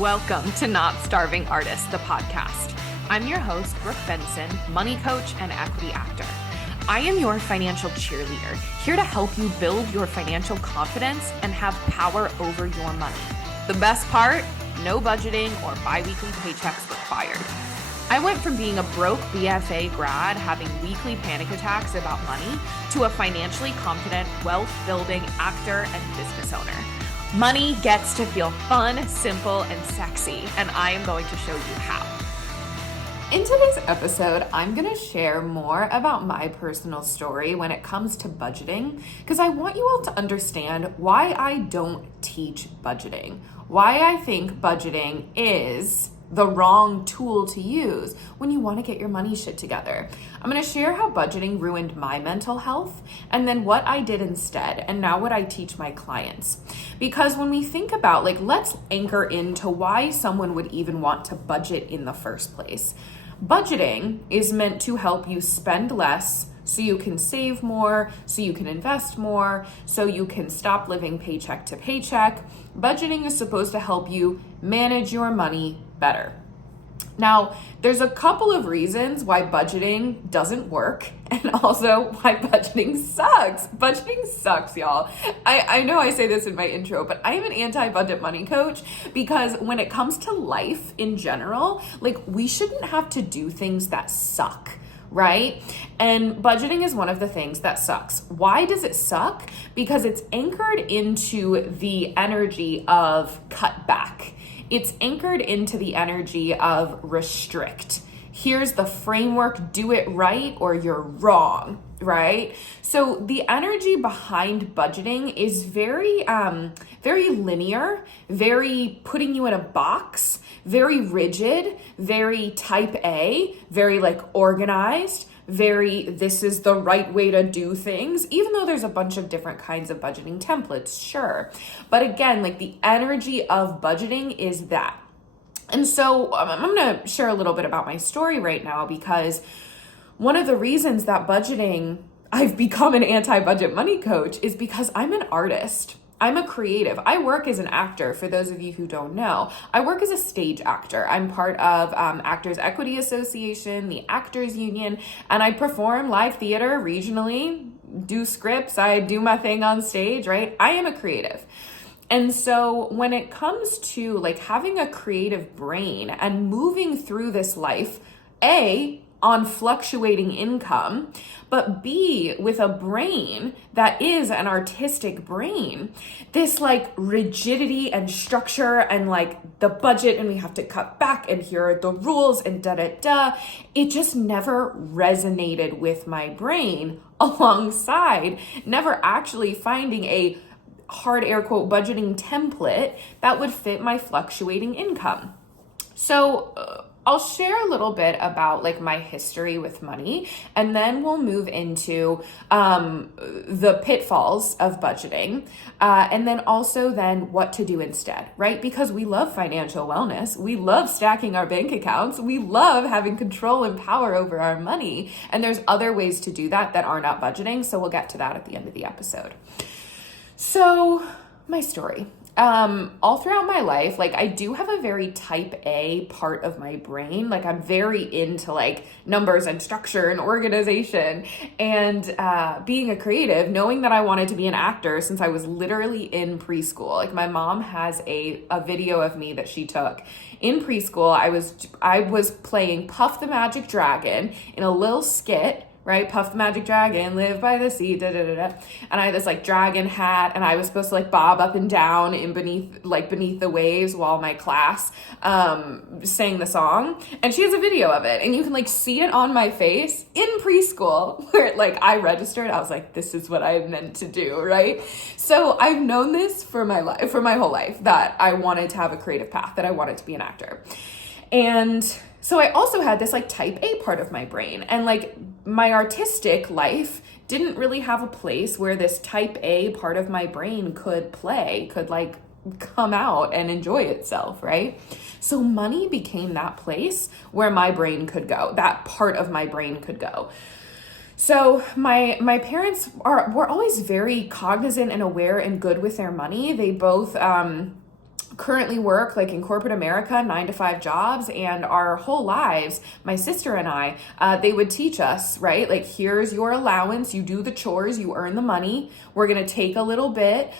Welcome to Not Starving Artist, the podcast. I'm your host, Brooke Benson, money coach and equity actor. I am your financial cheerleader, here to help you build your financial confidence and have power over your money. The best part, no budgeting or bi-weekly paychecks required. I went from being a broke BFA grad having weekly panic attacks about money to a financially confident, wealth-building actor and business owner. Money gets to feel fun, simple, and sexy, and I am going to show you how. In today's episode, I'm going to share more about my personal story when it comes to budgeting, because I want you all to understand why I don't teach budgeting, why I think budgeting is the wrong tool to use when you want to get your money shit together. I'm going to share how budgeting ruined my mental health and then what I did instead and now what I teach my clients. Because when we think about, let's anchor into why someone would even want to budget in the first place. Budgeting is meant to help you spend less so you can save more, so you can invest more, so you can stop living paycheck to paycheck. Budgeting is supposed to help you manage your money better. Now, there's a couple of reasons why budgeting doesn't work and also why budgeting sucks. Budgeting sucks, y'all. I know I say this in my intro, but I am an anti-budget money coach because when it comes to life in general, we shouldn't have to do things that suck, right? And budgeting is one of the things that sucks. Why does it suck? Because it's anchored into the energy of cut back. It's anchored into the energy of restrict. Here's the framework, do it right or you're wrong, right? So the energy behind budgeting is very linear, very putting you in a box, very rigid, very type A, very organized, very this is the right way to do things, even though there's a bunch of different kinds of budgeting templates, sure. But again, the energy of budgeting is that. And so I'm going to share a little bit about my story right now because one of the reasons that I've become an anti-budget money coach is because I'm an artist. I'm a creative. I work as an actor, for those of you who don't know. I work as a stage actor. I'm part of Actors Equity Association, the Actors Union, and I perform live theater regionally, do scripts, I do my thing on stage, right? I am a creative. And so when it comes to having a creative brain and moving through this life, A, on fluctuating income, but B, with a brain that is an artistic brain, this rigidity and structure and the budget and we have to cut back and here are the rules and it just never resonated with my brain alongside never actually finding a hard air quote budgeting template that would fit my fluctuating income. So I'll share a little bit about my history with money, and then we'll move into the pitfalls of budgeting, and then also then what to do instead, right? Because we love financial wellness. We love stacking our bank accounts. We love having control and power over our money. And there's other ways to do that are not budgeting. So we'll get to that at the end of the episode. So my story. All throughout my life, I do have a very type A part of my brain. I'm very into numbers and structure and organization and being a creative, knowing that I wanted to be an actor since I was literally in preschool. My mom has a video of me that she took in preschool. I was playing Puff the Magic Dragon in a little skit, right? Puff the Magic Dragon, live by the sea, And I had this dragon hat and I was supposed to bob up and down in beneath the waves while my class sang the song. And she has a video of it and you can see it on my face in preschool where I registered. I was this is what I meant to do, right? So I've known this for my whole life that I wanted to have a creative path, that I wanted to be an actor. And so I also had this type A part of my brain and my artistic life didn't really have a place where this type A part of my brain could come out and enjoy itself, right? So money became that place where my brain could go, that part of my brain could go. So my parents were always very cognizant and aware and good with their money. They both currently work like in corporate America, 9-to-5 jobs, and our whole lives, my sister and I, they would teach us, right? Like, here's your allowance, you do the chores, you earn the money, we're gonna take a little bit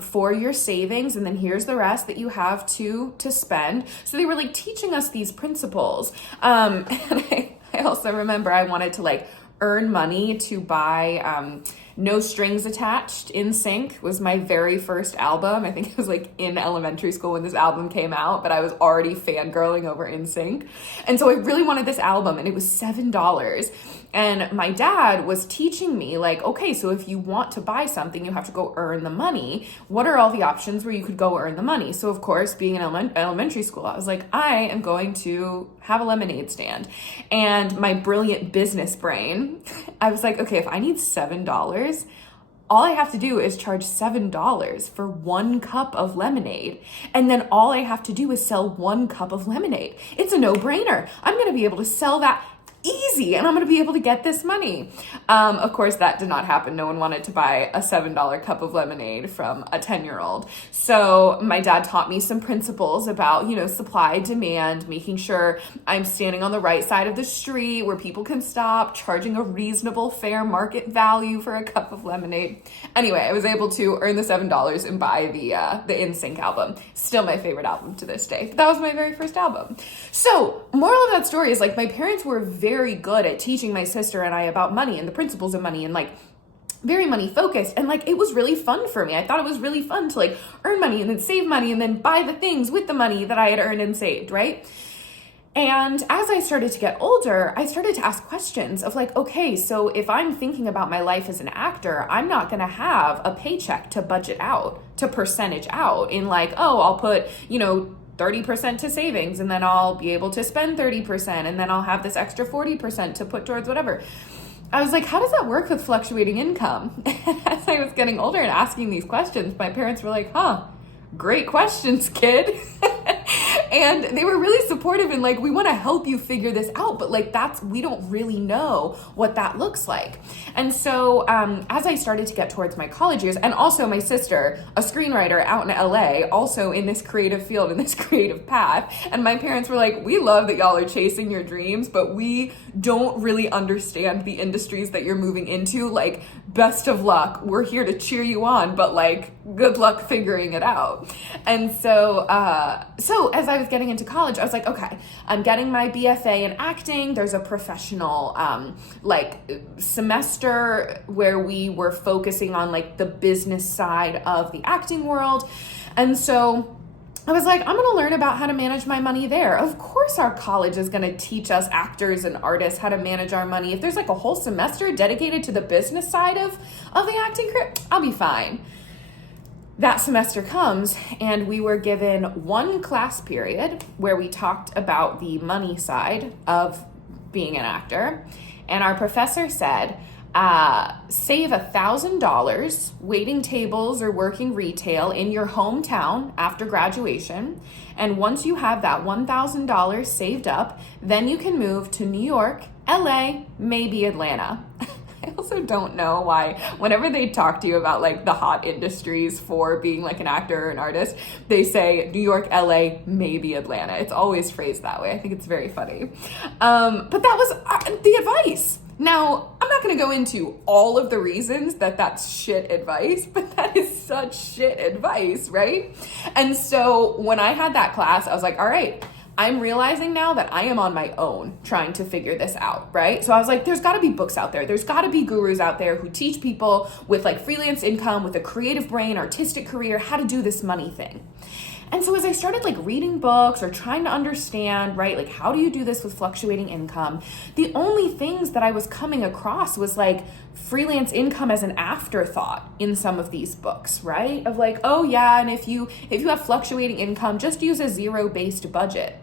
for your savings, and then here's the rest that you have to spend. So they were like teaching us these principles. And I also remember I wanted to like earn money to buy No Strings Attached. In Sync was my very first album. I think it was like in elementary school when this album came out, but I was already fangirling over In Sync. And so I really wanted this album, and it was $7. And my dad was teaching me like, okay, so if you want to buy something, you have to go earn the money. What are all the options where you could go earn the money? So of course, being in elementary school, I was like, I am going to have a lemonade stand. And my brilliant business brain, I was like, okay, if I need $7, all I have to do is charge $7 for 1 cup of lemonade. And then all I have to do is sell 1 cup of lemonade. It's a no-brainer. I'm going to be able to sell that easy, and I'm going to be able to get this money. Of course, that did not happen. No one wanted to buy a $7 cup of lemonade from a 10-year-old. So my dad taught me some principles about, supply, demand, making sure I'm standing on the right side of the street where people can stop, charging a reasonable, fair market value for a cup of lemonade. Anyway, I was able to earn the $7 and buy the In Sync album. Still my favorite album to this day. But that was my very first album. So moral of that story is like my parents were very good at teaching my sister and I about money and the principles of money, and like very money focused. And like, it was really fun for me. I thought it was really fun to like earn money and then save money and then buy the things with the money that I had earned and saved, right? And as I started to get older, I started to ask questions of like, okay, so if I'm thinking about my life as an actor, I'm not going to have a paycheck to budget out, to percentage out in like, oh, I'll put, 30% to savings, and then I'll be able to spend 30%, and then I'll have this extra 40% to put towards whatever. I was like, how does that work with fluctuating income? And as I was getting older and asking these questions, my parents were like, great questions, kid. And they were really supportive and like, we want to help you figure this out, but like we don't really know what that looks like. And so as I started to get towards my college years, and also my sister, a screenwriter out in LA, also in this creative field, in this creative path, and my parents were like, we love that y'all are chasing your dreams, but we don't really understand the industries that you're moving into. Like, best of luck. We're here to cheer you on, but like, good luck figuring it out. And so as I was getting into college, I was like, okay, I'm getting my BFA in acting. There's a professional semester where we were focusing on like the business side of the acting world. And so I was like, I'm going to learn about how to manage my money there. Of course, our college is going to teach us actors and artists how to manage our money. If there's like a whole semester dedicated to the business side of the acting career, I'll be fine. That semester comes, and we were given 1 class period where we talked about the money side of being an actor. And our professor said, save $1,000 waiting tables or working retail in your hometown after graduation. And once you have that $1,000 saved up, then you can move to New York, LA, maybe Atlanta. I also don't know why whenever they talk to you about like the hot industries for being like an actor or an artist, they say New York, LA, maybe Atlanta. It's always phrased that way. I think it's very funny. But that was the advice. Now, I'm not going to go into all of the reasons that that's shit advice, but that is such shit advice, right? And so when I had that class, I was like, all right, I'm realizing now that I am on my own trying to figure this out, right? So I was like, there's got to be books out there. There's got to be gurus out there who teach people with like freelance income, with a creative brain, artistic career, how to do this money thing. And so as I started like reading books or trying to understand, right, like how do you do this with fluctuating income, the only things that I was coming across was like freelance income as an afterthought in some of these books, right? Of like, oh yeah, and if you have fluctuating income, just use a zero-based budget.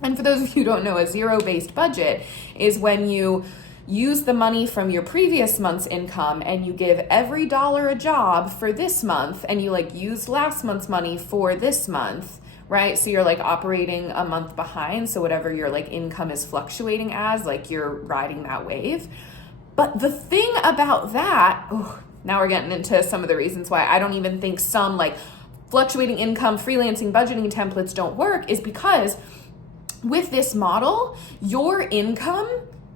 And for those of you who don't know, a zero-based budget is when you use the money from your previous month's income and you give every dollar a job for this month, and you like use last month's money for this month, right? So you're like operating a month behind. So whatever your like income is fluctuating as, like you're riding that wave. But the thing about that, now we're getting into some of the reasons why I don't even think some like fluctuating income, freelancing, budgeting templates don't work is because with this model, your income,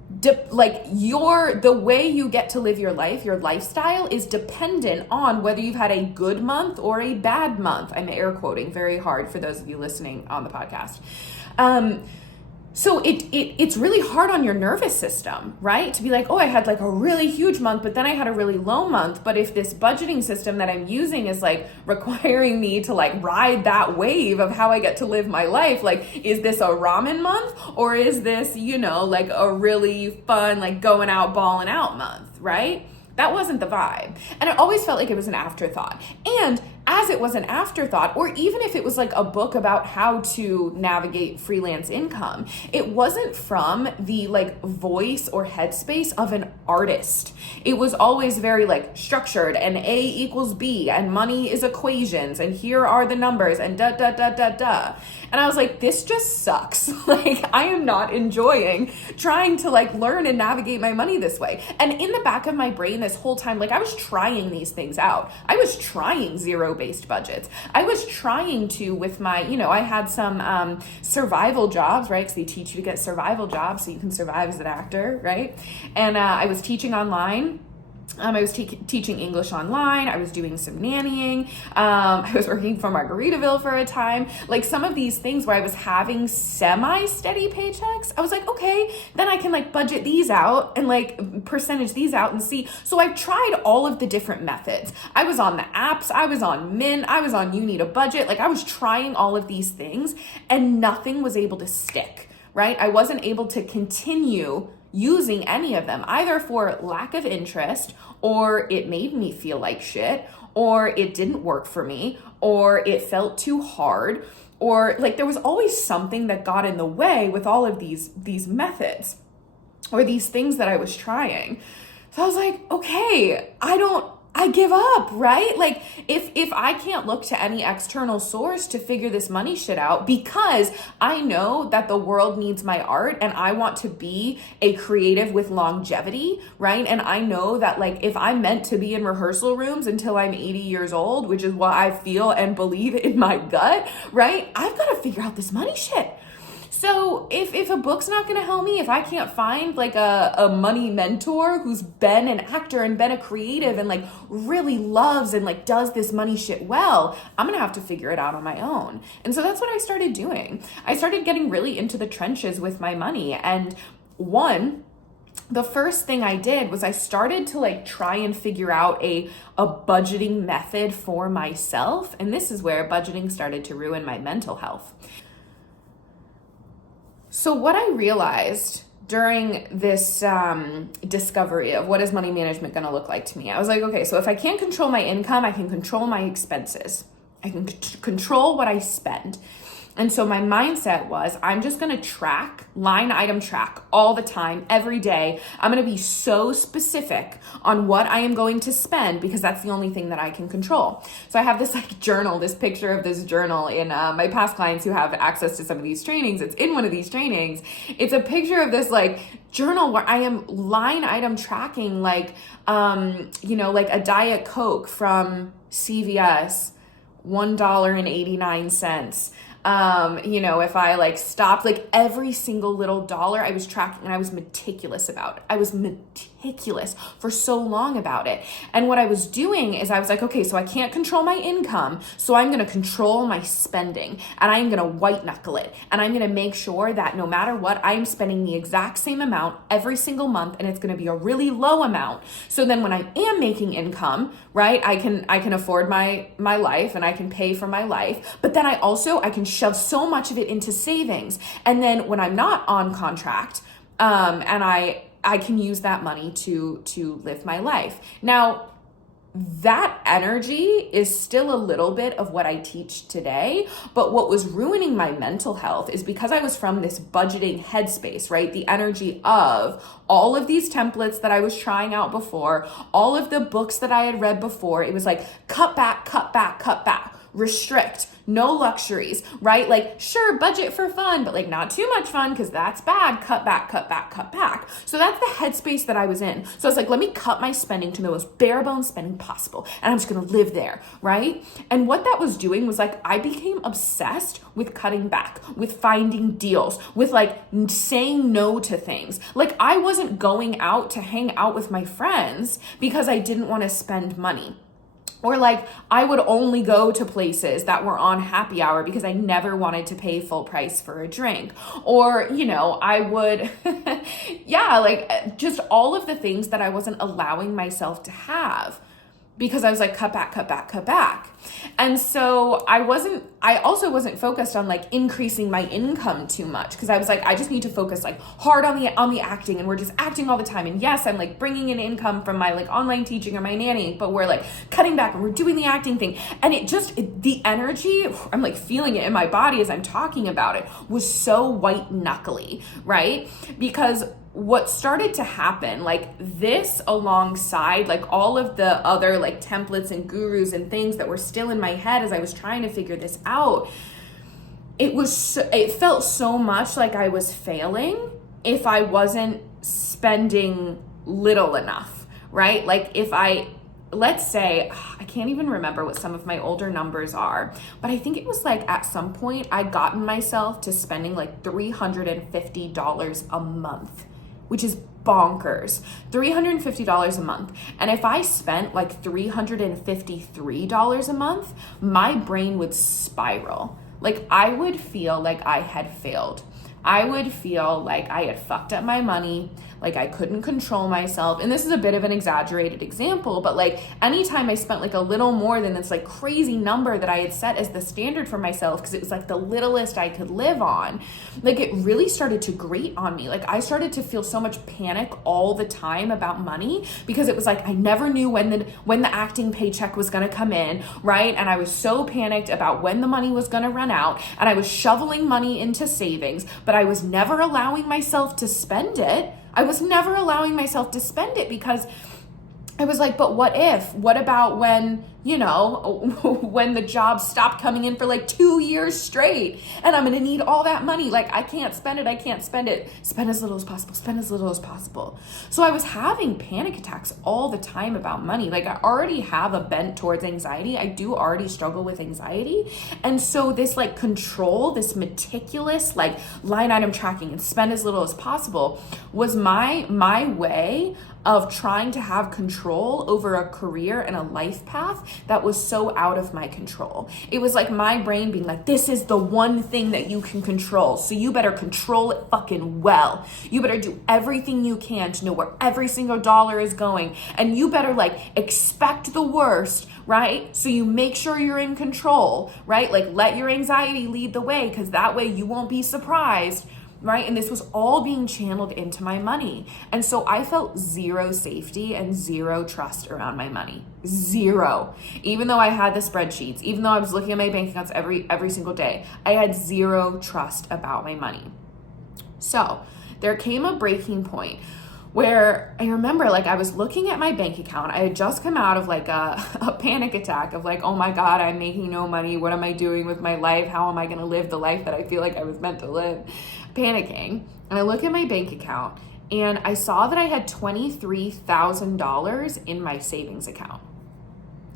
the way you get to live your life, your lifestyle is dependent on whether you've had a good month or a bad month. I'm air quoting very hard for those of you listening on the podcast. So it's really hard on your nervous system, right? To be like, oh, I had like a really huge month, but then I had a really low month. But if this budgeting system that I'm using is like requiring me to like ride that wave of how I get to live my life, like, is this a ramen month or is this, like a really fun, like going out, balling out month, right? That wasn't the vibe. And it always felt like it was an afterthought. And as it was an afterthought, or even if it was like a book about how to navigate freelance income, it wasn't from the like voice or headspace of an artist. It was always very like structured, and A equals B, and money is equations, and here are the numbers, and da da da da da. And I was like, this just sucks. Like, I am not enjoying trying to like learn and navigate my money this way. And in the back of my brain this whole time, like I was trying these things out. I was trying zero-based budgets. I was trying to, with my, I had some survival jobs, right? Because they teach you to get survival jobs so you can survive as an actor, right? And I was teaching online. I was teaching English online. I was doing some nannying. I was working for Margaritaville for a time. Like some of these things where I was having semi-steady paychecks, I was like, okay, then I can like budget these out and like percentage these out and see. So I tried all of the different methods. I was on the apps. I was on Mint. I was on You Need a Budget. Like I was trying all of these things and nothing was able to stick, right? I wasn't able to continue using any of them, either for lack of interest, or it made me feel like shit, or it didn't work for me, or it felt too hard, or like there was always something that got in the way with all of these methods or these things that I was trying. So I was like, okay, I give up, right? Like if I can't look to any external source to figure this money shit out, because I know that the world needs my art and I want to be a creative with longevity, right? And I know that like if I'm meant to be in rehearsal rooms until I'm 80 years old, which is what I feel and believe in my gut, right? I've got to figure out this money shit. So if a book's not going to help me, if I can't find like a money mentor who's been an actor and been a creative and like really loves and like does this money shit well, I'm going to have to figure it out on my own. And so that's what I started doing. I started getting really into the trenches with my money. And the first thing I did was I started to like try and figure out a budgeting method for myself. And this is where budgeting started to ruin my mental health. So what I realized during this discovery of what is money management going to look like to me, I was like, okay, so if I can't control my income, I can control my expenses. I can control what I spend. And so my mindset was, I'm just going to line item track all the time, every day. I'm going to be so specific on what I am going to spend because that's the only thing that I can control. So I have this like journal, this picture of this journal in my past clients who have access to some of these trainings. It's in one of these trainings. It's a picture of this like journal where I am line item tracking like, like a Diet Coke from CVS, $1.89. If I like stopped, like every single little dollar I was tracking and I was meticulous about it. I was meticulous for so long about it. And what I was doing is I was like, okay, so I can't control my income. So I'm going to control my spending and I'm going to white knuckle it. And I'm going to make sure that no matter what, I'm spending the exact same amount every single month. And it's going to be a really low amount. So then when I am making income, right, I can afford my life and I can pay for my life. But then I can shove so much of it into savings. And then when I'm not on contract, and I can use that money to live my life. Now, that energy is still a little bit of what I teach today, but what was ruining my mental health is because I was from this budgeting headspace, right? The energy of all of these templates that I was trying out before, all of the books that I had read before, it was like cut back, restrict, no luxuries, right? Like, sure, budget for fun, but like not too much fun because that's bad. Cut back, cut back, cut back. So that's the headspace that I was in. So I was like, let me cut my spending to the most bare bones spending possible. And I'm just going to live there, right? And what that was doing was like, I became obsessed with cutting back, with finding deals, with like saying no to things. Like, I wasn't going out to hang out with my friends because I didn't want to spend money. Or like, I would only go to places that were on happy hour because I never wanted to pay full price for a drink. Or, you know, I would, like just all of the things that I wasn't allowing myself to have because I was like, cut back, cut back, cut back. And so I also wasn't focused on like increasing my income too much because I was like, I just need to focus like hard on the acting, and we're just acting all the time. And yes, I'm like bringing in income from my like online teaching or my nanny, but we're like cutting back and we're doing the acting thing. And the energy, I'm like feeling it in my body as I'm talking about it, was so white knuckly, right? Because what started to happen, like this alongside like all of the other like templates and gurus and things that were still in my head as I was trying to figure this out, it felt so much like I was failing if I wasn't spending little enough, right? Like let's say, I can't even remember what some of my older numbers are, but I think it was like at some point I'd gotten myself to spending like $350 a month, which is bonkers. $350 a month. And if I spent like $353 a month, my brain would spiral. Like, I would feel like I had failed. I would feel like I had fucked up my money, like I couldn't control myself. And this is a bit of an exaggerated example, but like anytime I spent like a little more than this like crazy number that I had set as the standard for myself, because it was like the littlest I could live on, like it really started to grate on me. Like I started to feel so much panic all the time about money because it was like I never knew when the acting paycheck was going to come in, right? And I was so panicked about when the money was going to run out, and I was shoveling money into savings, but I was never allowing myself to spend it. Because I was like, but what if? What about when, when the job stopped coming in for like 2 years straight and I'm going to need all that money? Like, I can't spend it. Spend as little as possible. So I was having panic attacks all the time about money. Like, I already have a bent towards anxiety. I do already struggle with anxiety. And so this like control, this meticulous like line item tracking and spend as little as possible was my way of trying to have control over a career and a life path that was so out of my control. It was like my brain being like, this is the one thing that you can control, so you better control it fucking well. You better do everything you can to know where every single dollar is going, and you better like expect the worst, right? So you make sure you're in control, right? Like let your anxiety lead the way, because that way you won't be surprised, right? And this was all being channeled into my money. And so I felt zero safety and zero trust around my money. Zero. Even though I had the spreadsheets, even though I was looking at my bank accounts every single day, I had zero trust about my money. So there came a breaking point where I remember like I was looking at my bank account. I had just come out of like a panic attack of like, oh my God, I'm making no money. What am I doing with my life? How am I going to live the life that I feel like I was meant to live? Panicking. And I look at my bank account and I saw that I had $23,000 in my savings account.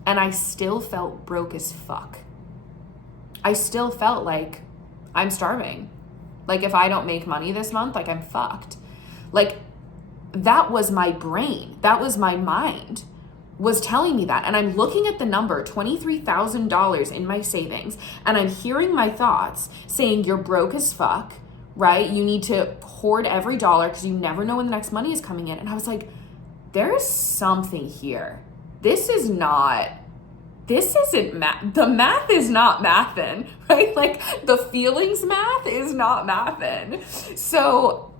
And I still felt broke as fuck. I still felt like I'm starving. Like if I don't make money this month, like I'm fucked. Like that was my brain. That was my mind was telling me that. And I'm looking at the number, $23,000 in my savings. And I'm hearing my thoughts saying, you're broke as fuck, right? You need to hoard every dollar because you never know when the next money is coming in. And I was like, there is something here. This isn't math. The math is not mathin', right? Like the feelings math is not mathin'. So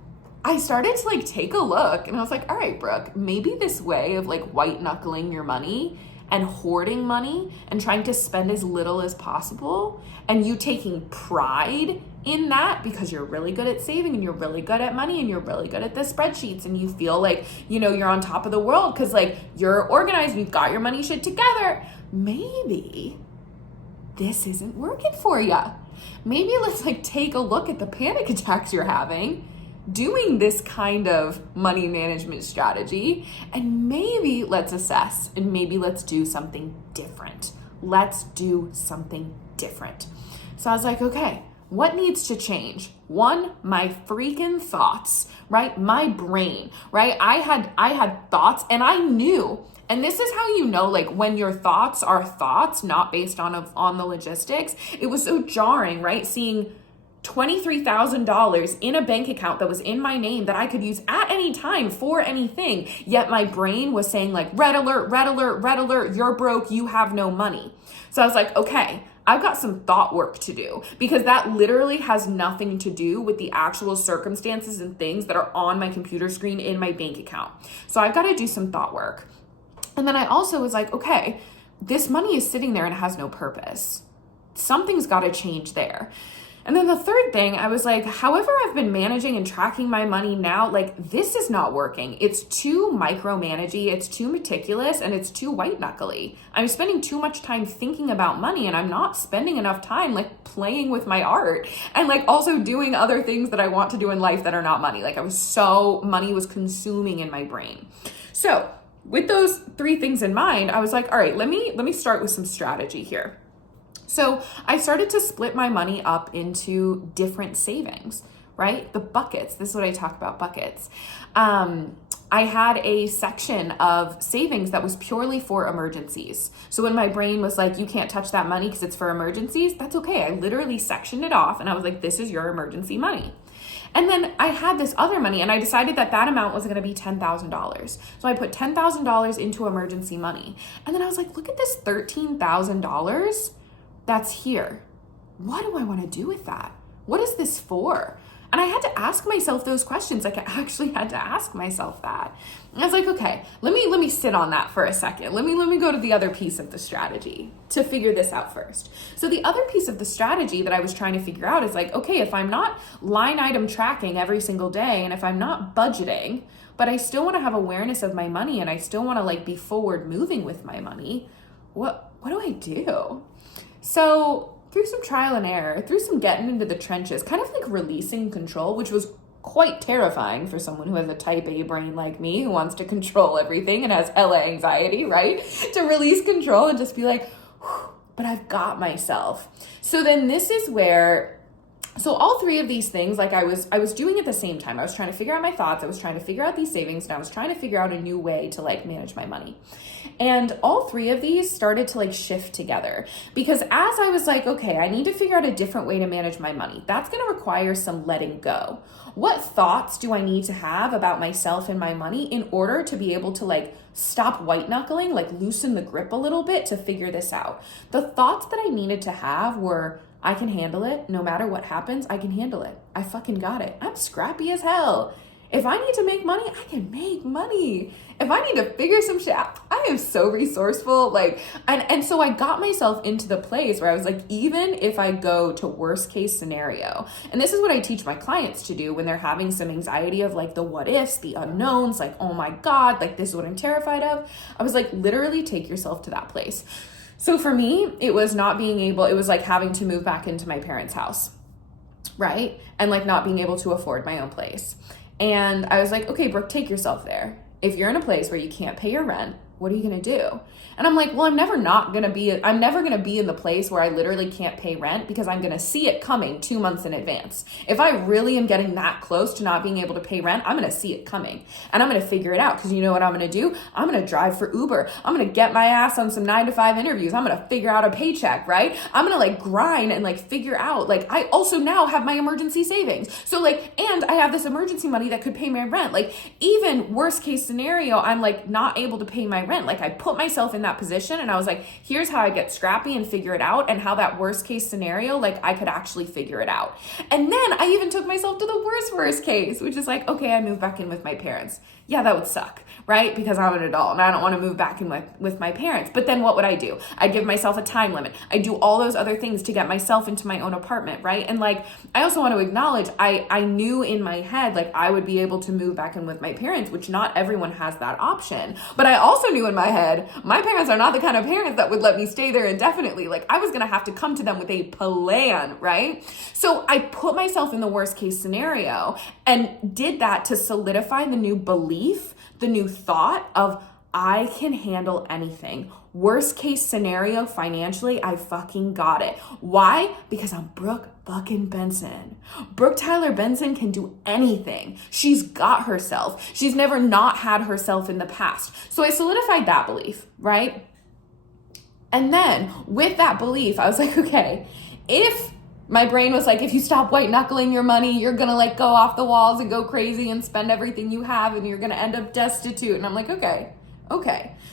I started to like take a look and I was like, all right, Brooke, maybe this way of like white knuckling your money and hoarding money and trying to spend as little as possible, and you taking pride in that because you're really good at saving and you're really good at money and you're really good at the spreadsheets and you feel like, you're on top of the world because like you're organized and you've got your money shit together. Maybe this isn't working for you. Maybe let's like take a look at the panic attacks you're having doing this kind of money management strategy, and maybe let's assess and maybe let's do something different. Let's do something different. So I was like, okay, what needs to change? One, my freaking thoughts, right? My brain, right? I had thoughts, and I knew, and this is how you know, like when your thoughts are thoughts, not based on the logistics. It was so jarring, right? Seeing $23,000 in a bank account that was in my name that I could use at any time for anything. Yet my brain was saying like, red alert, red alert, red alert, you're broke, you have no money. So I was like, okay, I've got some thought work to do, because that literally has nothing to do with the actual circumstances and things that are on my computer screen in my bank account. So I've got to do some thought work. And then I also was like, okay, this money is sitting there and it has no purpose. Something's got to change there. And then the third thing, I was like, however I've been managing and tracking my money now, like this is not working. It's too micromanagey, it's too meticulous, and it's too white knuckly. I'm spending too much time thinking about money, and I'm not spending enough time like playing with my art and like also doing other things that I want to do in life that are not money. Like money was consuming in my brain. So with those three things in mind, I was like, all right, let me start with some strategy here. So I started to split my money up into different savings, right? The buckets. This is what I talk about, buckets. I had a section of savings that was purely for emergencies. So when my brain was like, you can't touch that money because it's for emergencies, that's okay. I literally sectioned it off and I was like, this is your emergency money. And then I had this other money, and I decided that amount was going to be $10,000. So I put $10,000 into emergency money. And then I was like, look at this $13,000 that's here. What do I want to do with that? What is this for? And I had to ask myself those questions. Like I actually had to ask myself that. And I was like, okay, let me sit on that for a second. Let me go to the other piece of the strategy to figure this out first. So the other piece of the strategy that I was trying to figure out is like, okay, if I'm not line item tracking every single day, and if I'm not budgeting, but I still want to have awareness of my money, and I still want to like be forward moving with my money, what do I do? So through some trial and error, through some getting into the trenches, kind of like releasing control, which was quite terrifying for someone who has a type A brain like me, who wants to control everything and has hella anxiety, right? To release control and just be like, but I've got myself. So then this is where, so all three of these things, like I was doing at the same time. I was trying to figure out my thoughts. I was trying to figure out these savings, and I was trying to figure out a new way to like manage my money. And all three of these started to like shift together, because as I was like, okay, I need to figure out a different way to manage my money. That's going to require some letting go. What thoughts do I need to have about myself and my money in order to be able to like stop white knuckling, like loosen the grip a little bit to figure this out? The thoughts that I needed to have were, I can handle it. No matter what happens, I can handle it. I fucking got it. I'm scrappy as hell. If I need to make money, I can make money. If I need to figure some shit out, I am so resourceful. Like, and so I got myself into the place where I was like, even if I go to worst case scenario, and this is what I teach my clients to do when they're having some anxiety of like the what ifs, the unknowns, like, oh my God, like this is what I'm terrified of. I was like, literally take yourself to that place. So for me, it was not being able, it was like having to move back into my parents' house, right? And like not being able to afford my own place. And I was like, okay, Brooke, take yourself there. If you're in a place where you can't pay your rent, what are you going to do? And I'm like, well, I'm never going to be in the place where I literally can't pay rent, because I'm going to see it coming 2 months in advance. If I really am getting that close to not being able to pay rent, I'm going to see it coming, and I'm going to figure it out. Because you know what I'm going to do? I'm going to drive for Uber. I'm going to get my ass on some 9-to-5 interviews. I'm going to figure out a paycheck, right? I'm going to like grind and like figure out, like, I also now have my emergency savings. So like, and I have this emergency money that could pay my rent. Like, even worst case scenario, I'm like not able to pay my rent. Like, I put myself in that position, and I was like, here's how I get scrappy and figure it out, and how that worst case scenario, like I could actually figure it out. And then I even took myself to the worst case, which is like, okay, I moved back in with my parents. Yeah, that would suck, right? Because I'm an adult and I don't want to move back in with my parents. But then what would I do? I'd give myself a time limit. I do all those other things to get myself into my own apartment, right? And like, I also want to acknowledge, I knew in my head, like I would be able to move back in with my parents, which not everyone has that option. But I also knew in my head, my parents are not the kind of parents that would let me stay there indefinitely. Like, I was going to have to come to them with a plan, right? So I put myself in the worst case scenario and did that to solidify the new belief, the new thought of, I can handle anything. Worst case scenario financially, I fucking got it. Why? Because I'm Brooke fucking Benson. Brooke Tyler Benson can do anything. She's got herself. She's never not had herself in the past. So I solidified that belief, right? And then with that belief, I was like, okay, if my brain was like, if you stop white knuckling your money, you're going to like go off the walls and go crazy and spend everything you have and you're going to end up destitute. And I'm like, okay.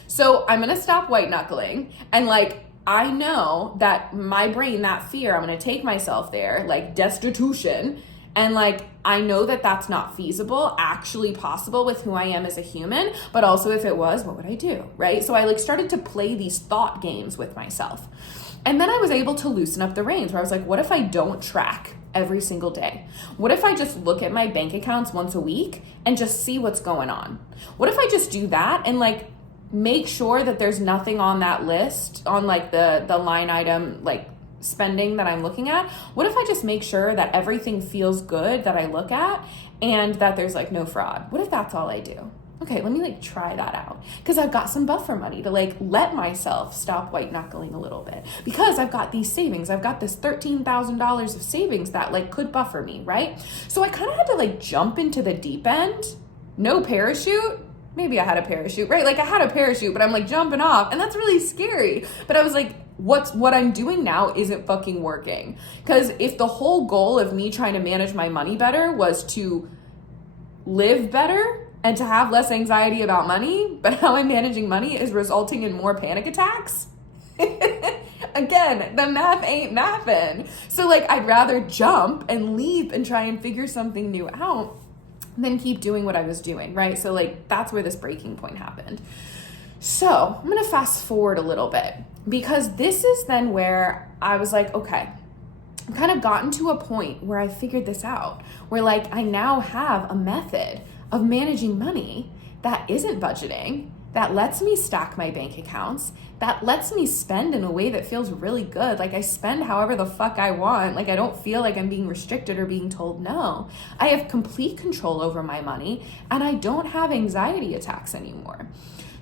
So I'm going to stop white knuckling. And like, I know that my brain, that fear, I'm going to take myself there, like destitution. And like, I know that that's not feasible, actually possible with who I am as a human, but also if it was, what would I do? Right? So I like started to play these thought games with myself. And then I was able to loosen up the reins where I was like, what if I don't track every single day? What if I just look at my bank accounts once a week and just see what's going on? What if I just do that and like make sure that there's nothing on that list, on like the line item like spending that I'm looking at? What if I just make sure that everything feels good that I look at and that there's like no fraud? What if that's all I do? Okay, let me like try that out, because I've got some buffer money to like let myself stop white knuckling a little bit, because I've got these savings. I've got this $13,000 of savings that like could buffer me, right? So I kind of had to like jump into the deep end. No parachute. Maybe I had a parachute, right? Like I had a parachute, but I'm like jumping off, and that's really scary. But I was like, what I'm doing now isn't fucking working. Because if the whole goal of me trying to manage my money better was to live better and to have less anxiety about money, but how I'm managing money is resulting in more panic attacks, again, the math ain't mathin'. So like, I'd rather jump and leap and try and figure something new out than keep doing what I was doing, right? So like, that's where this breaking point happened. So I'm gonna fast forward a little bit, because this is then where I was like, okay, I've kind of gotten to a point where I figured this out, where like I now have a method of managing money that isn't budgeting, that lets me stack my bank accounts, that lets me spend in a way that feels really good. Like I spend however the fuck I want. Like I don't feel like I'm being restricted or being told no. I have complete control over my money, and I don't have anxiety attacks anymore.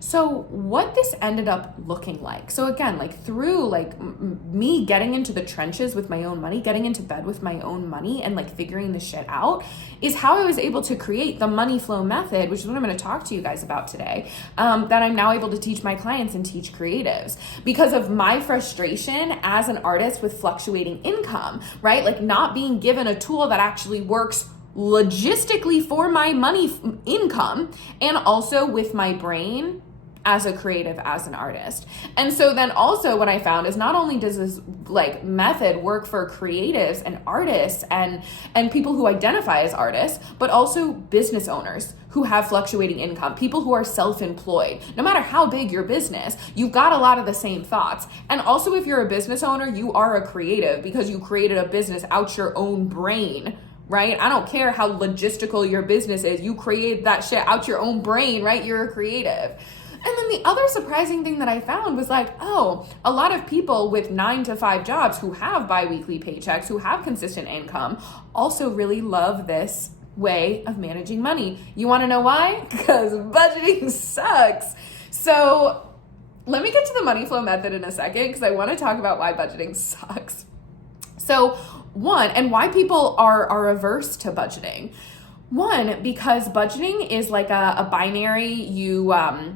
So what this ended up looking like, so again, like through like me getting into the trenches with my own money, getting into bed with my own money and like figuring this shit out, is how I was able to create the money flow method, which is what I'm going to talk to you guys about today, that I'm now able to teach my clients and teach creatives, because of my frustration as an artist with fluctuating income, right? Like not being given a tool that actually works logistically for my money income, and also with my brain as a creative, as an artist. And so then also what I found is not only does this like method work for creatives and artists and people who identify as artists, but also business owners who have fluctuating income, people who are self-employed. No matter how big your business, you've got a lot of the same thoughts. And also if you're a business owner, you are a creative because you created a business out your own brain, right? I don't care how logistical your business is. You create that shit out your own brain, right? You're a creative. And then the other surprising thing that I found was like, oh, a lot of people with 9-to-5 jobs who have biweekly paychecks, who have consistent income, also really love this way of managing money. You want to know why? Because budgeting sucks. So let me get to the money flow method in a second, because I want to talk about why budgeting sucks. So one, and why people are averse to budgeting. One, because budgeting is like a binary. You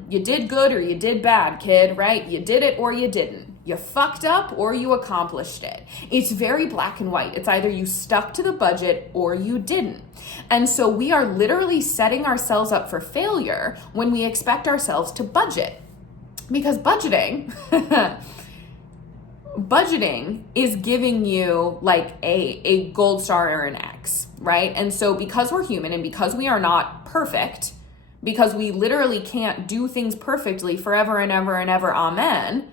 did good or you did bad, kid, right? You did it or you didn't. You fucked up or you accomplished it. It's very black and white. It's either you stuck to the budget or you didn't. And so we are literally setting ourselves up for failure when we expect ourselves to budget. Because budgeting is giving you like a gold star or an X, right? And so because we're human and because we are not perfect, because we literally can't do things perfectly forever and ever and ever, amen,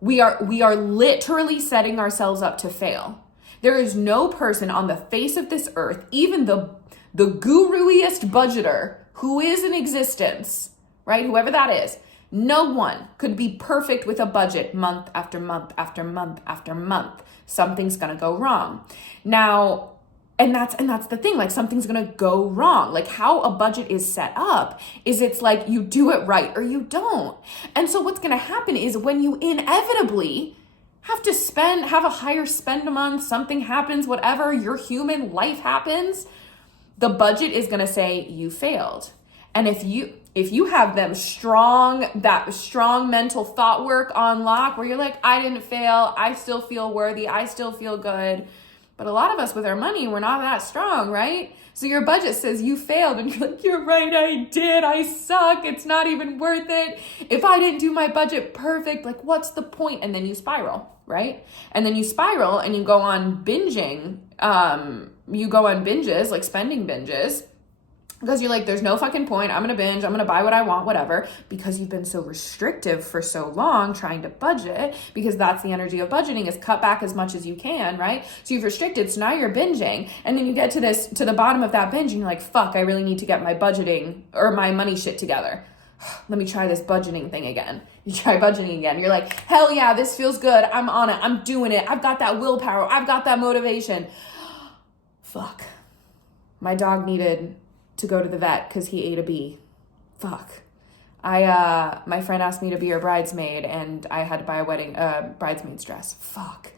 we are literally setting ourselves up to fail. There is no person on the face of this earth, even the guru-iest budgeter who is in existence, right? Whoever that is, No one could be perfect with a budget month after month after month after month. Something's going to go wrong. Now, and that's the thing, like something's going to go wrong. Like how a budget is set up is it's like you do it right or you don't. And so what's going to happen is when you inevitably have to have a higher spend a month, something happens, whatever, your human life happens, the budget is going to say you failed. And if you have that strong mental thought work on lock where you're like, I didn't fail, I still feel worthy, I still feel good. But a lot of us with our money, we're not that strong, right? So your budget says you failed and you're like, you're right, I did, I suck, it's not even worth it. If I didn't do my budget perfect, like what's the point? And then you spiral, right? And then you spiral and you go on binging, binges, like spending binges, because you're like, there's no fucking point. I'm going to binge. I'm going to buy what I want, whatever, because you've been so restrictive for so long trying to budget, because that's the energy of budgeting is cut back as much as you can, right? So you've restricted. So now you're binging. And then you get to the bottom of that binge and you're like, fuck, I really need to get my budgeting or my money shit together. Let me try this budgeting thing again. You try budgeting again. You're like, hell yeah, this feels good. I'm on it. I'm doing it. I've got that willpower. I've got that motivation. Fuck. My dog needed to go to the vet because he ate a bee. Fuck. My friend asked me to be her bridesmaid and I had to buy a bridesmaid's dress. Fuck.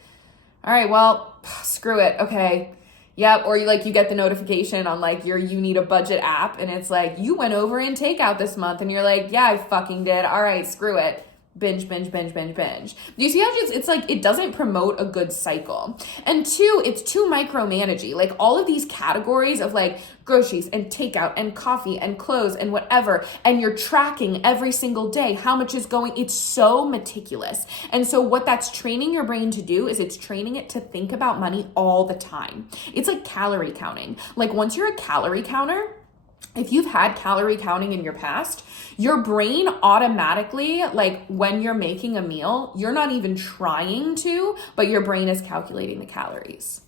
All right, well, screw it. Okay. Yep. Or you get the notification on like your You Need a Budget app and it's like, you went over in takeout this month and you're like, yeah, I fucking did. All right, screw it. Binge. You see how it's like, it doesn't promote a good cycle. And two, it's too micromanagey. Like all of these categories of like groceries and takeout and coffee and clothes and whatever, and you're tracking every single day how much is going, it's so meticulous. And so what that's training your brain to do is it's training it to think about money all the time. It's like calorie counting. Like once you're a calorie counter, if you've had calorie counting in your past, your brain automatically, like when you're making a meal, you're not even trying to, but your brain is calculating the calories.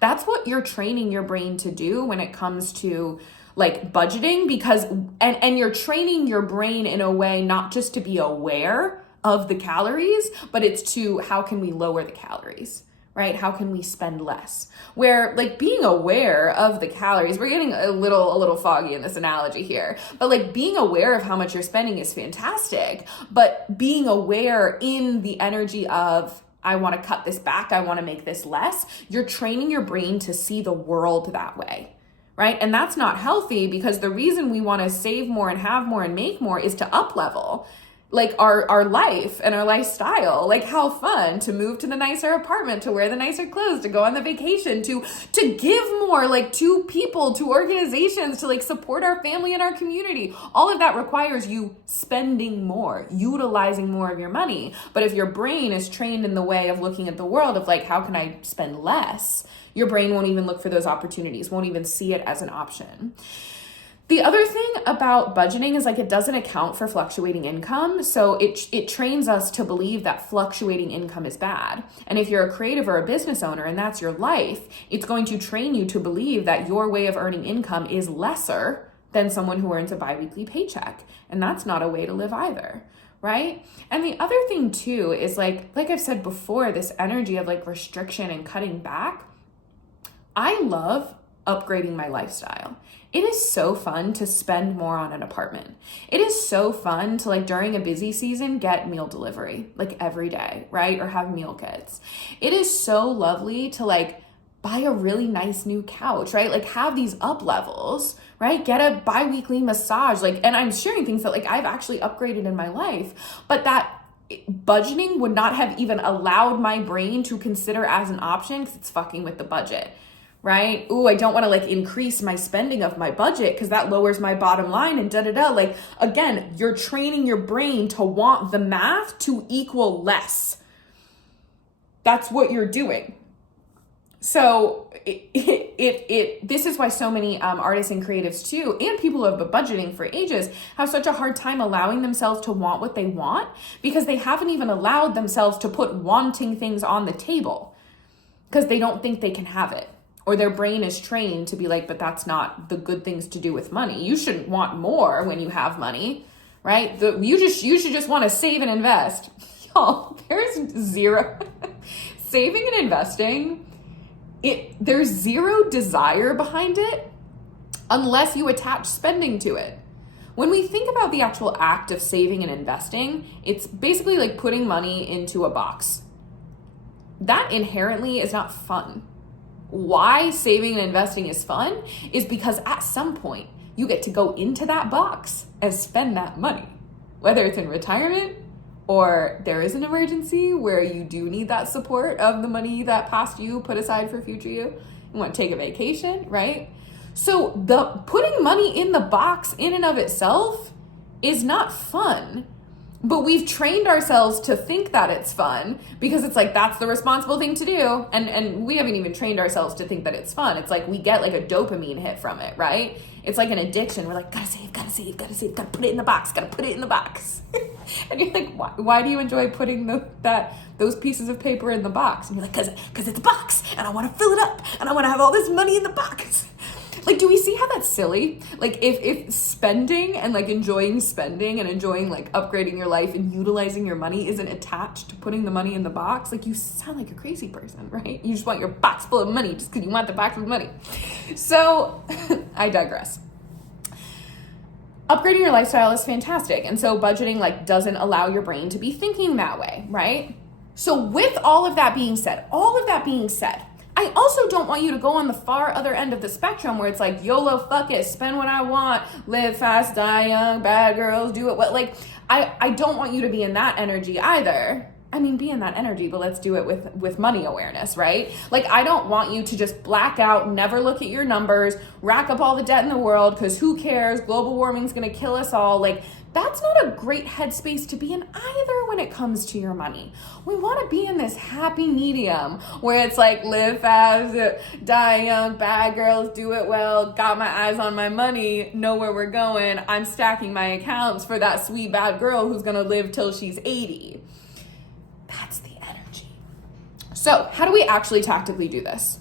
That's what you're training your brain to do when it comes to like budgeting, because, and you're training your brain in a way, not just to be aware of the calories, but it's to how can we lower the calories? Right? How can we spend less? Where like being aware of the calories, we're getting a little foggy in this analogy here, but like being aware of how much you're spending is fantastic, but being aware in the energy of, I want to cut this back, I want to make this less, you're training your brain to see the world that way. Right? And that's not healthy, because the reason we want to save more and have more and make more is to up level like our life and our lifestyle. Like how fun to move to the nicer apartment, to wear the nicer clothes, to go on the vacation, to give more like to people, to organizations, to like support our family and our community. All of that requires you spending more, utilizing more of your money. But if your brain is trained in the way of looking at the world of like, how can I spend less? Your brain won't even look for those opportunities, won't even see it as an option. The other thing about budgeting is like it doesn't account for fluctuating income. So it trains us to believe that fluctuating income is bad. And if you're a creative or a business owner and that's your life, it's going to train you to believe that your way of earning income is lesser than someone who earns a biweekly paycheck. And that's not a way to live either, right? And the other thing too is like I've said before, this energy of like restriction and cutting back. I love upgrading my lifestyle. It is so fun to spend more on an apartment. It is so fun to like during a busy season, get meal delivery like every day, right? Or have meal kits. It is so lovely to like buy a really nice new couch, right? Like have these up levels, right? Get a bi-weekly massage, like, and I'm sharing things that like I've actually upgraded in my life, but that budgeting would not have even allowed my brain to consider as an option because it's fucking with the budget. Right? Ooh, I don't want to like increase my spending of my budget because that lowers my bottom line and Like, again, you're training your brain to want the math to equal less. That's what you're doing. So this is why so many artists and creatives too, and people who have been budgeting for ages, have such a hard time allowing themselves to want what they want because they haven't even allowed themselves to put wanting things on the table because they don't think they can have it. Or their brain is trained to be like, but that's not the good things to do with money. You shouldn't want more when you have money. right? You should just want to save and invest. Y'all, there's zero saving and investing. There's zero desire behind it unless you attach spending to it. When we think about the actual act of saving and investing, it's basically like putting money into a box. That inherently is not fun. Why saving and investing is fun is because at some point you get to go into that box and spend that money, whether it's in retirement or there is an emergency where you do need that support of the money that past you put aside for future you. You want to take a vacation, right? So the putting money in the box in and of itself is not fun, but we've trained ourselves to think that it's fun because it's like, that's the responsible thing to do. And we haven't even trained ourselves to think that it's fun. It's like we get like a dopamine hit from it, right? It's like an addiction. We're like, gotta save, gotta put it in the box, gotta put it in the box. And you're like, why do you enjoy putting those pieces of paper in the box? And you're like, cause it's a box and I wanna fill it up and I wanna have all this money in the box. Like, do we see how that's silly? Like, if spending and like enjoying spending and enjoying like upgrading your life and utilizing your money isn't attached to putting the money in the box, like you sound like a crazy person, right? You just want your box full of money just because you want the box full of money. So I digress. Upgrading your lifestyle is fantastic. And so budgeting like doesn't allow your brain to be thinking that way, right? So with all of that being said, I also don't want you to go on the far other end of the spectrum where it's like, YOLO, fuck it, spend what I want, live fast, die young, bad girls, do it what, like, I don't want you to be in that energy either. I mean, be in that energy, but let's do it with money awareness, right? Like, I don't want you to just black out, never look at your numbers, rack up all the debt in the world, because who cares? Global warming's gonna kill us all. Like, that's not a great headspace to be in either when it comes to your money. We want to be in this happy medium where it's like, live fast, die young, bad girls, do it well, got my eyes on my money, know where we're going, I'm stacking my accounts for that sweet bad girl who's going to live till she's 80. That's the energy. So how do we actually tactically do this?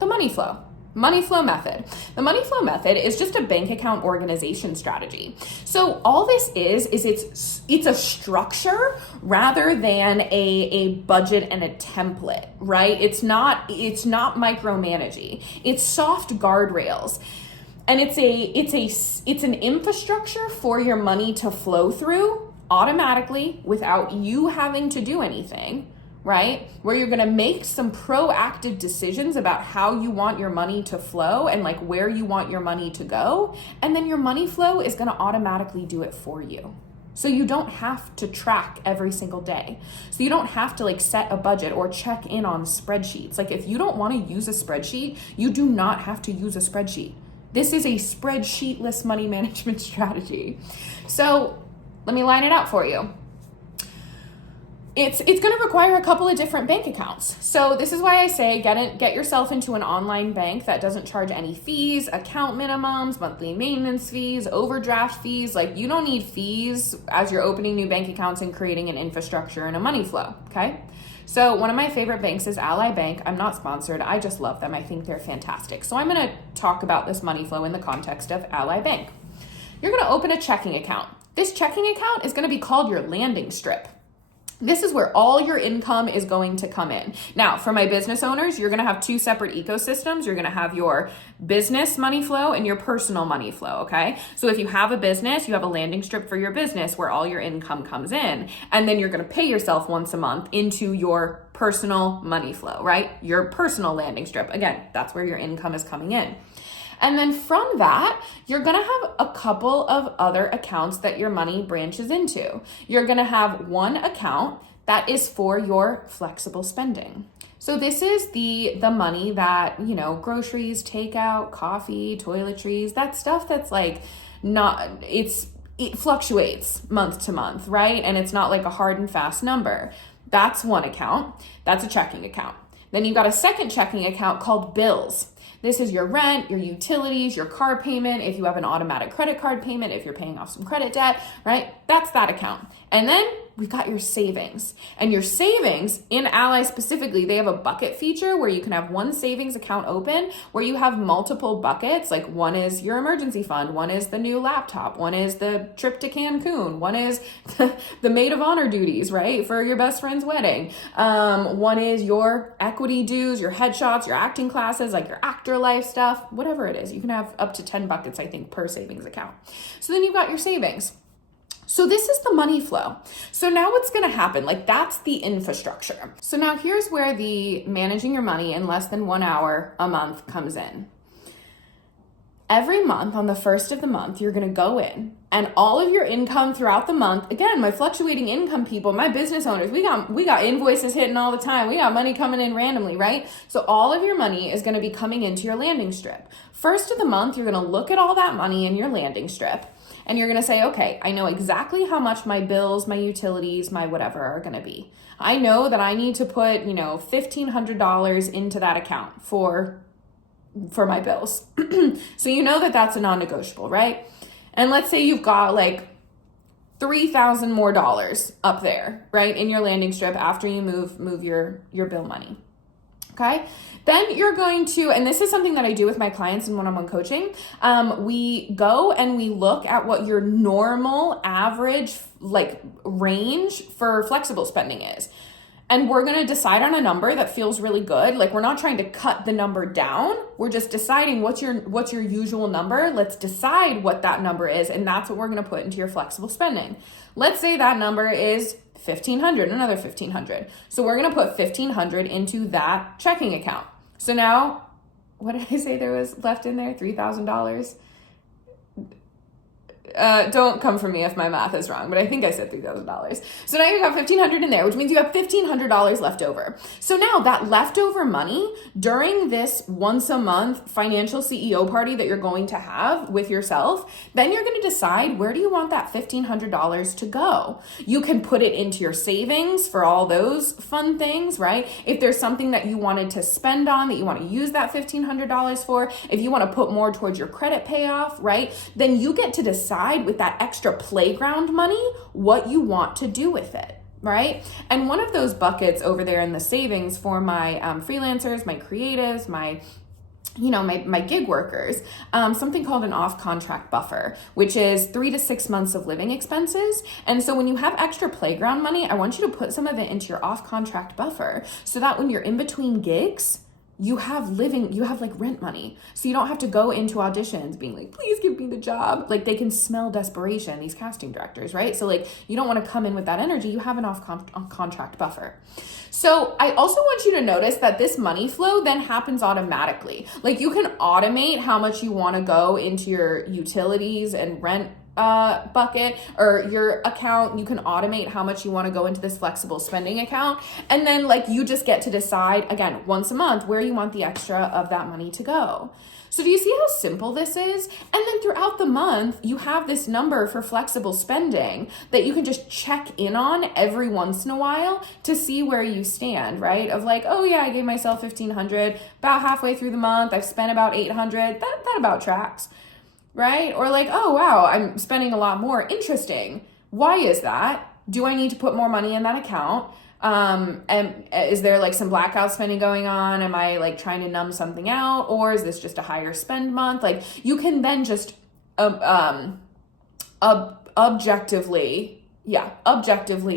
The money flow. Money flow method. The money flow method is just a bank account organization strategy. So all this is it's a structure rather than a budget and a template, right? It's not micromanaging. It's soft guardrails. And it's an infrastructure for your money to flow through automatically without you having to do anything. Right? Where you're going to make some proactive decisions about how you want your money to flow and like where you want your money to go. And then your money flow is going to automatically do it for you. So you don't have to track every single day. So you don't have to like set a budget or check in on spreadsheets. Like if you don't want to use a spreadsheet, you do not have to use a spreadsheet. This is a spreadsheetless money management strategy. So let me line it out for you. It's going to require a couple of different bank accounts. So this is why I say get yourself into an online bank that doesn't charge any fees, account minimums, monthly maintenance fees, overdraft fees. Like you don't need fees as you're opening new bank accounts and creating an infrastructure and a money flow, okay? So one of my favorite banks is Ally Bank. I'm not sponsored. I just love them. I think they're fantastic. So I'm going to talk about this money flow in the context of Ally Bank. You're going to open a checking account. This checking account is going to be called your landing strip. This is where all your income is going to come in. Now, for my business owners, you're going to have two separate ecosystems. You're going to have your business money flow and your personal money flow, okay? So if you have a business, you have a landing strip for your business where all your income comes in. And then you're going to pay yourself once a month into your personal money flow, right? Your personal landing strip. Again, that's where your income is coming in. And then from that, you're going to have a couple of other accounts that your money branches into. You're going to have one account that is for your flexible spending. So this is the money that, you know, groceries, takeout, coffee, toiletries, that stuff that's like it fluctuates month to month, right? And it's not like a hard and fast number. That's one account. That's a checking account. Then you've got a second checking account called bills. This is your rent, your utilities, your car payment, if you have an automatic credit card payment, if you're paying off some credit debt, right? That's that account. And then we've got your savings. And your savings, in Ally specifically, they have a bucket feature where you can have one savings account open where you have multiple buckets. Like one is your emergency fund, one is the new laptop, one is the trip to Cancun, one is the maid of honor duties, right, for your best friend's wedding. One is your equity dues, your headshots, your acting classes, like your actor life stuff, whatever it is. You can have up to 10 buckets, I think, per savings account. So then you've got your savings. So this is the money flow. So now what's going to happen? Like that's the infrastructure. So now here's where the managing your money in less than 1 hour a month comes in. Every month on the first of the month, you're going to go in and all of your income throughout the month. Again, my fluctuating income people, my business owners, we got invoices hitting all the time. We got money coming in randomly, right? So all of your money is going to be coming into your landing strip. First of the month, you're going to look at all that money in your landing strip and you're going to say, okay, I know exactly how much my bills, my utilities, my whatever are going to be. I know that I need to put, $1,500 into that account for my bills. So you know that that's a non-negotiable, right? And let's say you've got like $3,000 more up there, right, in your landing strip after you move your bill money. Okay. Then you're going to, and this is something that I do with my clients in one-on-one coaching. We go and we look at what your normal average like range for flexible spending is. And we're going to decide on a number that feels really good. Like we're not trying to cut the number down. We're just deciding what's your usual number. Let's decide what that number is. And that's what we're going to put into your flexible spending. Let's say that number is $1,500, another $1,500. So we're going to put $1,500 into that checking account. So now, what did I say there was left in there? $3,000. Don't come for me if my math is wrong, but I think I said $3,000. So now you've got $1,500 in there, which means you have $1,500 left over. So now that leftover money during this once a month financial CEO party that you're going to have with yourself, then you're going to decide where do you want that $1,500 to go. You can put it into your savings for all those fun things, right? If there's something that you wanted to spend on that you want to use that $1,500 for, if you want to put more towards your credit payoff, right? Then you get to decide with that extra playground money what you want to do with it, right? And one of those buckets over there in the savings for my freelancers, my creatives, my gig workers, something called an off-contract buffer, which is 3 to 6 months of living expenses. And so when you have extra playground money, I want you to put some of it into your off-contract buffer so that when you're in between gigs, you have like rent money. So you don't have to go into auditions being like, please give me the job. Like they can smell desperation, these casting directors, right? So like you don't want to come in with that energy. You have an off-contract buffer. So I also want you to notice that this money flow then happens automatically. Like you can automate how much you want to go into your utilities and rent bucket or your account. You can automate how much you want to go into this flexible spending account. And then like you just get to decide again, once a month, where you want the extra of that money to go. So do you see how simple this is? And then throughout the month, you have this number for flexible spending that you can just check in on every once in a while to see where you stand, right? Of like, oh yeah, I gave myself $1,500, about halfway through the month, I've spent about $800, that about tracks. Right? Or like, oh, wow, I'm spending a lot more. Interesting. Why is that? Do I need to put more money in that account? And is there like some blackout spending going on? Am I like trying to numb something out? Or is this just a higher spend month? Like you can then just objectively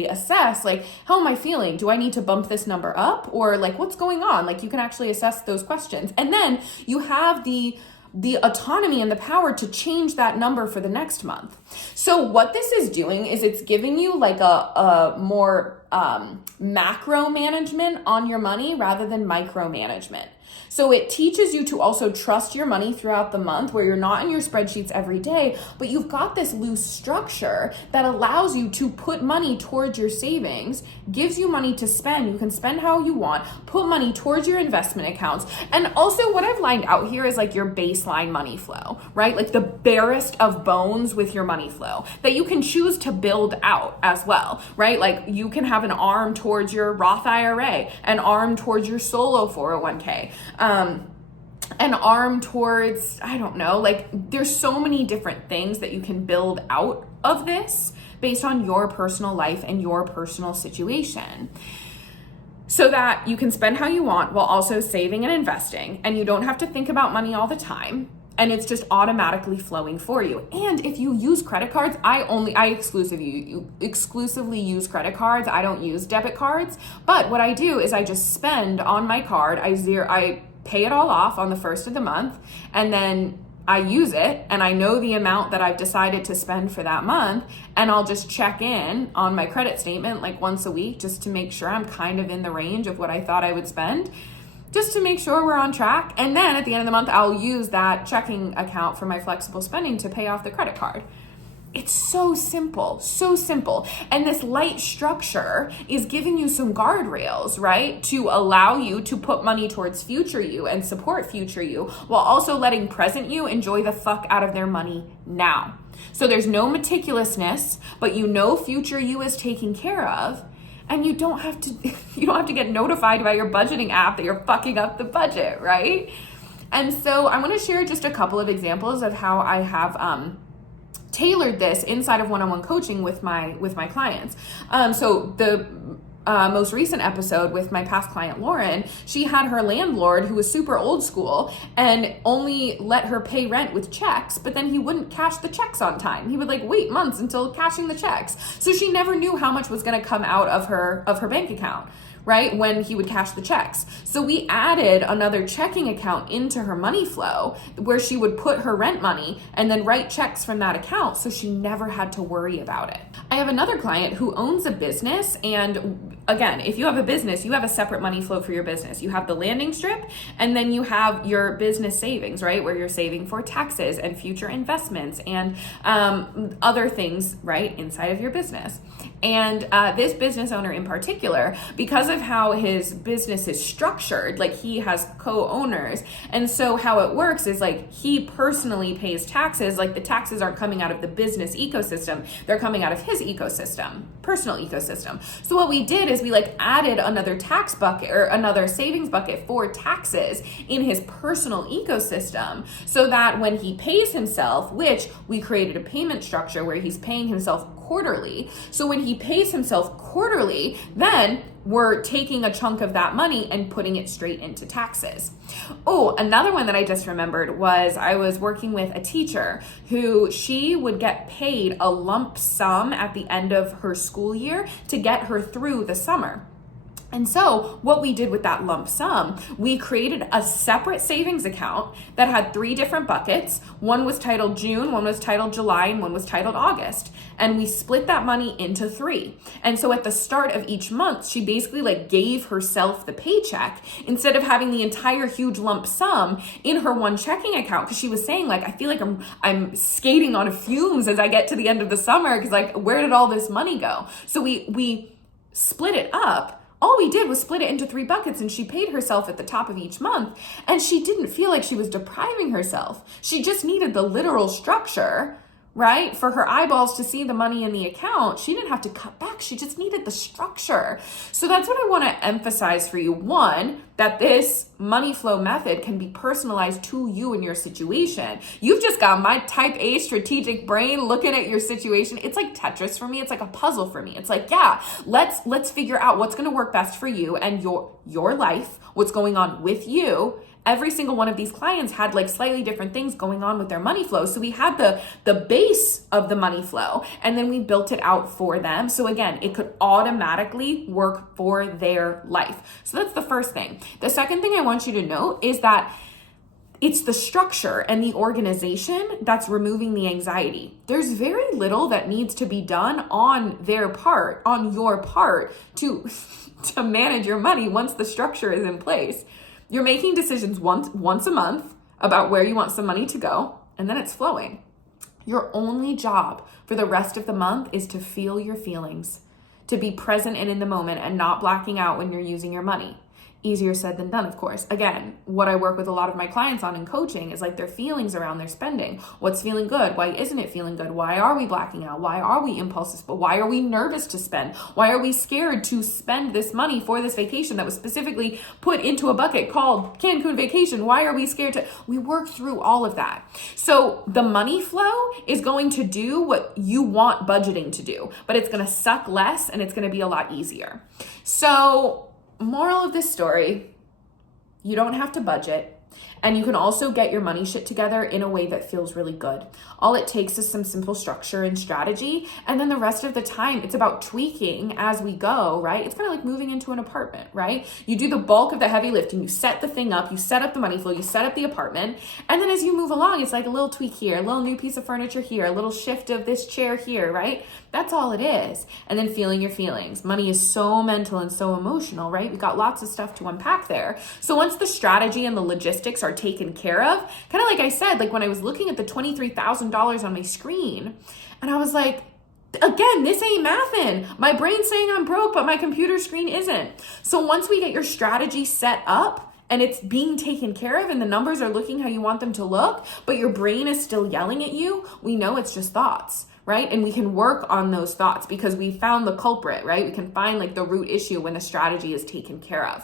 assess like, how am I feeling? Do I need to bump this number up? Or like, what's going on? Like you can actually assess those questions. And then you have the autonomy and the power to change that number for the next month. So what this is doing is it's giving you like a more macro management on your money rather than micromanagement. So it teaches you to also trust your money throughout the month where you're not in your spreadsheets every day, but you've got this loose structure that allows you to put money towards your savings, gives you money to spend. You can spend how you want, put money towards your investment accounts. And also what I've lined out here is like your baseline money flow, right? Like the barest of bones with your money flow that you can choose to build out as well, right? Like you can have an arm towards your Roth IRA, an arm towards your solo 401k, an arm towards, I don't know, like there's so many different things that you can build out of this based on your personal life and your personal situation, so that you can spend how you want while also saving and investing, and you don't have to think about money all the time, and it's just automatically flowing for you. And if you use credit cards, I exclusively use credit cards. I don't use debit cards. But what I do is I just spend on my card. I pay it all off on the first of the month, and then I use it, and I know the amount that I've decided to spend for that month, and I'll just check in on my credit statement like once a week just to make sure I'm kind of in the range of what I thought I would spend, just to make sure we're on track. And then at the end of the month, I'll use that checking account for my flexible spending to pay off the credit card. It's so simple, so simple. And this light structure is giving you some guardrails, right? To allow you to put money towards future you and support future you, while also letting present you enjoy the fuck out of their money now. So there's no meticulousness, but you know future you is taken care of. And you don't have to get notified by your budgeting app that you're fucking up the budget, right? And so I want to share just a couple of examples of how I have tailored this inside of one-on-one coaching with my clients. So the most recent episode with my past client, Lauren, she had her landlord who was super old school and only let her pay rent with checks, but then he wouldn't cash the checks on time. He would wait months until cashing the checks. So she never knew how much was going to come out of her bank account, right, when he would cash the checks. So we added another checking account into her money flow where she would put her rent money and then write checks from that account, so she never had to worry about it. I have another client who owns a business, and again, if you have a business, you have a separate money flow for your business. You have the landing strip, and then you have your business savings, right, where you're saving for taxes and future investments and other things, right, inside of your business. And this business owner in particular, because of how his business is structured, he has co-owners, and so how it works is he personally pays taxes. The taxes aren't coming out of the business ecosystem, they're coming out of his ecosystem, personal ecosystem. So what we did is we added another tax bucket or another savings bucket for taxes in his personal ecosystem, so that when he pays himself, which we created a payment structure where he's paying himself quarterly. So when he pays himself quarterly, then we're taking a chunk of that money and putting it straight into taxes. Oh, another one that I just remembered was I was working with a teacher who she would get paid a lump sum at the end of her school year to get her through the summer. And so what we did with that lump sum, we created a separate savings account that had 3 different buckets. One was titled June, one was titled July, and one was titled August. And we split that money into 3. And so at the start of each month, she basically gave herself the paycheck instead of having the entire huge lump sum in her one checking account. Because she was saying I feel like I'm skating on fumes as I get to the end of the summer, because where did all this money go? So we split it up. All we did was split it into 3 buckets, and she paid herself at the top of each month, and she didn't feel like she was depriving herself. She just needed the literal structure, right? For her eyeballs to see the money in the account. She didn't have to cut back. She just needed the structure. So that's what I want to emphasize for you. One, that this money flow method can be personalized to you and your situation. You've just got my type A strategic brain looking at your situation. It's like Tetris for me. It's like a puzzle for me. It's let's figure out what's going to work best for you and your life, what's going on with you. Every single one of these clients had slightly different things going on with their money flow. So we had the base of the money flow, and then we built it out for them. So again, it could automatically work for their life. So that's the first thing. The second thing I want you to note is that it's the structure and the organization that's removing the anxiety. There's very little that needs to be done on your part to manage your money once the structure is in place. You're making decisions once a month about where you want some money to go, and then it's flowing. Your only job for the rest of the month is to feel your feelings, to be present and in the moment and not blacking out when you're using your money. Easier said than done, of course. Again, what I work with a lot of my clients on in coaching is like their feelings around their spending. What's feeling good? Why isn't it feeling good? Why are we blacking out? Why are we impulsive? But why are we nervous to spend? Why are we scared to spend this money for this vacation that was specifically put into a bucket called Cancun vacation? Why are we scared to? We work through all of that. So the money flow is going to do what you want budgeting to do, but it's going to suck less and it's going to be a lot easier. So moral of this story, you don't have to budget, and you can also get your money shit together in a way that feels really good. All it takes is some simple structure and strategy, and then the rest of the time, it's about tweaking as we go, right? It's kind of like moving into an apartment, right? You do the bulk of the heavy lifting, you set the thing up, you set up the money flow, you set up the apartment, and then as you move along, it's like a little tweak here, a little new piece of furniture here, a little shift of this chair here, right? That's all it is. And then feeling your feelings. Money is so mental and so emotional, right? We got lots of stuff to unpack there. So once the strategy and the logistics are taken care of, kind of like I said, like when I was looking at the $23,000 on my screen, and I was like, again, this ain't mathin'. My brain's saying I'm broke, but my computer screen isn't. So once we get your strategy set up, and it's being taken care of and the numbers are looking how you want them to look, but your brain is still yelling at you, we know it's just thoughts, right? And we can work on those thoughts because we found the culprit, right? We can find like the root issue when the strategy is taken care of.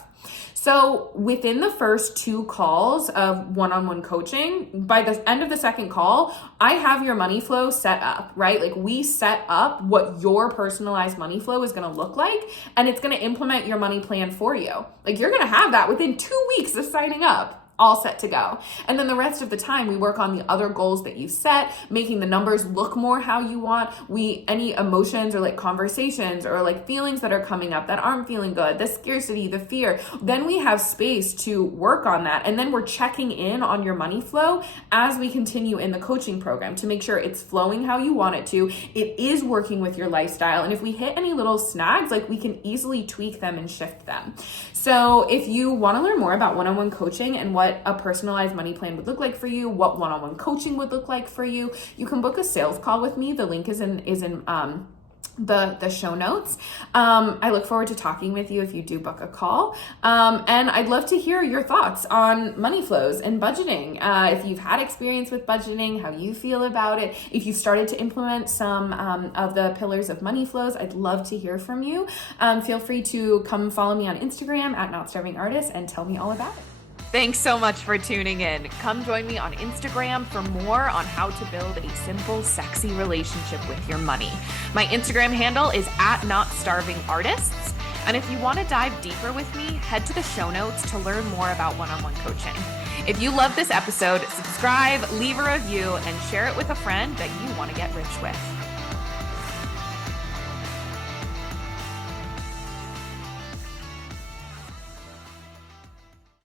So within the first 2 calls of one-on-one coaching, by the end of the second call, I have your money flow set up, right? Like we set up what your personalized money flow is going to look like, and it's going to implement your money plan for you. Like you're going to have that within 2 weeks of signing up. All set to go. And then the rest of the time we work on the other goals that you set, making the numbers look more how you want. Any emotions or like conversations or like feelings that are coming up that aren't feeling good, the scarcity, the fear, then we have space to work on that. And then we're checking in on your money flow as we continue in the coaching program to make sure it's flowing how you want it to. It is working with your lifestyle. And if we hit any little snags, like we can easily tweak them and shift them. So if you want to learn more about one-on-one coaching and what a personalized money plan would look like for you, what one-on-one coaching would look like for you, you can book a sales call with me. The link is in the show notes. I look forward to talking with you if you do book a call. And I'd love to hear your thoughts on money flows and budgeting. If you've had experience with budgeting, how you feel about it. If you've started to implement some of the pillars of money flows, I'd love to hear from you. Feel free to come follow me on Instagram at NotStarvingArtist and tell me all about it. Thanks so much for tuning in. Come join me on Instagram for more on how to build a simple, sexy relationship with your money. My Instagram handle is at NotStarvingArtists. And if you want to dive deeper with me, head to the show notes to learn more about one-on-one coaching. If you love this episode, subscribe, leave a review, and share it with a friend that you want to get rich with.